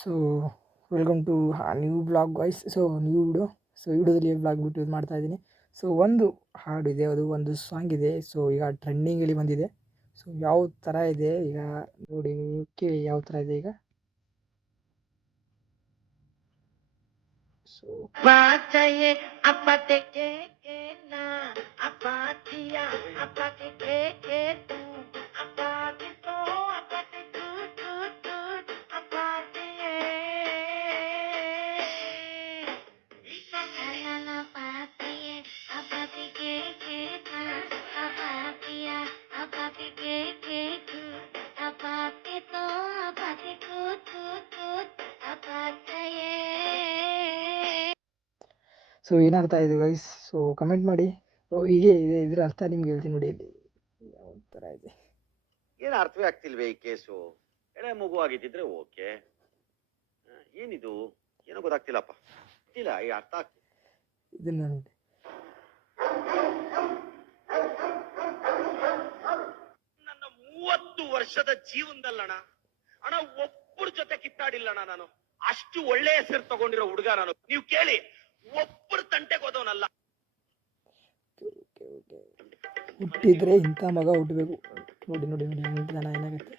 So welcome to new blog voice so new video so ವಿಡಿಯೋದಲ್ಲಿ blog ಬಿಟ್ಟು ಇದು ಮಾಡ್ತಾ ಇದ್ದೀನಿ. ಸೊ ಒಂದು ಹಾಡು ಇದೆ, ಅದು ಒಂದು ಸಾಂಗ್ ಇದೆ. ಸೊ ಈಗ ಟ್ರೆಂಡಿಂಗಲ್ಲಿ ಬಂದಿದೆ. ಸೊ ಯಾವ ಥರ ಇದೆ? ಈಗ ನೋಡಿ, ನೀವು ಕೇಳಿ ಯಾವ ಥರ ಇದೆ ಈಗ. ಸೊ ಸೊ ಏನರ್ಥ ಇದೆ ಗೈಸ್ ಸೊ ಕಮೆಂಟ್ ಮಾಡಿ. ಸೊ ಹೀಗೆ ಇದೆ ಇದ್ರ ಅರ್ಥ ನಿಮ್ಗೆ ಹೇಳ್ತೀನಿ ನೋಡಿ ಥರ ಇದೆ. ಏನು ಅರ್ಥವೇ ಆಗ್ತಿಲ್ವೇ ಈ ಕೇಸು? ಎಳೆ ಮಗು ಆಗಿದ್ದಿದ್ರೆ ಓಕೆ. ಏನಿದು? ಏನೋ ಗೊತ್ತಾಗ್ತಿಲ್ಲಪ್ಪ. ಇಲ್ಲ ಈ ಅರ್ಥ ಆಗ್ತಿಲ್ಲ. ಇದನ್ನ ನೋಡಿ. ನನ್ನ ಮೂವತ್ತು ವರ್ಷದ ಜೀವನದಲ್ಲಣ ಅಣ್ಣ ಒಬ್ಬರ ಜೊತೆ ಕಿತ್ತಾಡಿಲ್ಲಣ್ಣ ನಾನು. ಅಷ್ಟು ಒಳ್ಳೆ ಹೆಸರು ತಗೊಂಡಿರೋ ಹುಡುಗ ನಾನು. ನೀವು ಕೇಳಿ ಒಬ್ಬರ ತಂಟೆಗೆ ಹೋದವನಲ್ಲ ಓಕೆ ಓಕೆ ಹುಟ್ಟಿದ್ರೆ ಇಂಥ ಮಗ ಹುಟ್ಟಬೇಕು. ನೋಡಿ ನೋಡಿ ನೋಡಿ ಜನ ಏನಾಗುತ್ತೆ?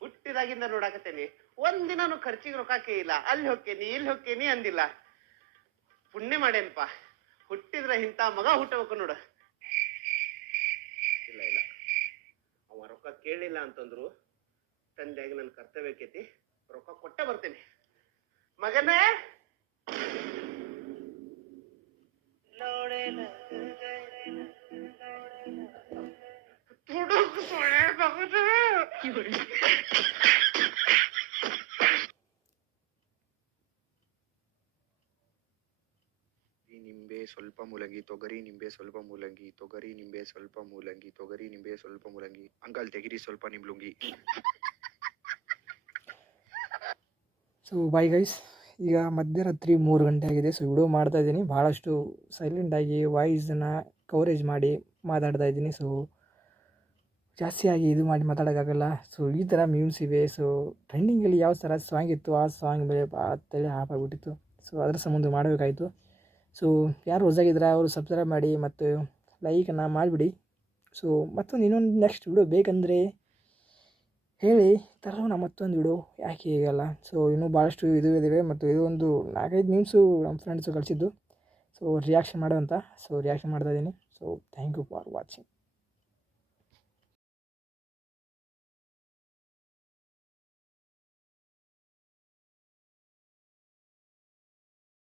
ಹುಟ್ಟಿದಾಗಿಂದ ನೋಡಾಕತ್ತೇನಿ. ಒಂದಿನಾನು ಖರ್ಚಿಗೆ ರೊಕ್ಕಕ್ಕೆ ಇಲ್ಲ. ಅಲ್ಲಿ ಹೊಕ್ಕೇನಿ ಇಲ್ಲಿ ಹೊಕ್ಕೇನಿ ಅಂದಿಲ್ಲ. ಪುಣ್ಯ ಮಾಡೇನಪ್ಪ. ಹುಟ್ಟಿದ್ರೆ ಇಂಥ ಮಗ ಹುಟ್ಟಬೇಕು ನೋಡು. ಇಲ್ಲ ಇಲ್ಲ. ಅವ ರೊಕ್ಕ ಕೇಳಿಲ್ಲ ಅಂತಂದ್ರು ತಂದೆಯಾಗಿ ನನ್ನ ಕರ್ತವ್ಯಕ್ಕೈತಿ ರೊಕ್ಕ ಕೊಟ್ಟೆ ಬರ್ತೇನೆ. ಮಗನೇ ತುಡುಕು ಸೊಳ್ಳೆ ಮಗನೇ. ತೊಗರಿ ನಿಂಬೆ ಸ್ವಲ್ಪ ಮೂಲಂಗಿ ತೊಗರಿ ನಿಂಬೆ ಸ್ವಲ್ಪ ಮೂಲಂಗಿ ತೊಗರಿ ನಿಂಬೆ ಸ್ವಲ್ಪ ಮೂಲಂಗಿ ತೊಗರಿ ನಿಂಬೆ ಸ್ವಲ್ಪ ಮೂಲಂಗಿ ಅಂಕಲ್ ತೆಗಿರಿ ಸ್ವಲ್ಪ ನಿಮ್ ಲುಂಗಿ ಸೊ ಬಾಯ್ ಗೈಸ್ ಈಗ ಮಧ್ಯರಾತ್ರಿ ಮೂರು ಗಂಟೆ ಆಗಿದೆ. ಸೊ ವಿಡಿಯೋ ಮಾಡ್ತಾ ಇದ್ದೀನಿ. ಭಾಳಷ್ಟು ಸೈಲೆಂಟಾಗಿ ವಾಯ್ಸನ್ನು ಕವರೇಜ್ ಮಾಡಿ ಮಾತಾಡ್ತಾ ಇದ್ದೀನಿ. ಸೊ ಜಾಸ್ತಿಯಾಗಿ ಇದು ಮಾಡಿ ಮಾತಾಡೋಕ್ಕಾಗಲ್ಲ. ಸೊ ಈ ಥರ ಮ್ಯೂಮ್ಸ್ ಇವೆ. ಸೊ ಟ್ರೆಂಡಿಂಗಲ್ಲಿ ಯಾವ ಥರ ಸಾಂಗ್ ಇತ್ತು, ಆ ಸಾಂಗ್ ಮೇಲೆ ತಲೆ ಆಫ್ ಆಗಿಬಿಟ್ಟಿತ್ತು. ಸೊ ಅದರ ಸಂಬಂಧ ಮಾಡಬೇಕಾಯಿತು. ಸೊ ಯಾರು ಹೊಸಾಗಿದ್ರೆ ಅವರು ಸಬ್ಸ್ಕ್ರೈಬ್ ಮಾಡಿ ಮತ್ತು ಲೈಕನ್ನು ಮಾಡಿಬಿಡಿ. ಸೊ ಮತ್ತೊಂದು ಇನ್ನೊಂದು ನೆಕ್ಸ್ಟ್ ವಿಡಿಯೋ ಬೇಕಂದರೆ ಹೇಳಿ ತರೋಣ ಮತ್ತೊಂದು ವಿಡಿಯೋ ಯಾಕೆ ಹೀಗಲ್ಲ? ಸೊ ಇನ್ನೂ ಭಾಳಷ್ಟು ಇದು ಇದ್ದಾವೆ ಮತ್ತು ಇದು ಒಂದು ನಾಲ್ಕೈದು ಮೀಮ್ಸು ನಮ್ಮ ಫ್ರೆಂಡ್ಸು ಕಳಿಸಿದ್ದು. ಸೊ ರಿಯಾಕ್ಷನ್ ಮಾಡೋಂತ ಸೊ ರಿಯಾಕ್ಷನ್ ಮಾಡ್ತಾ ಇದ್ದೀನಿ. So thank you for watching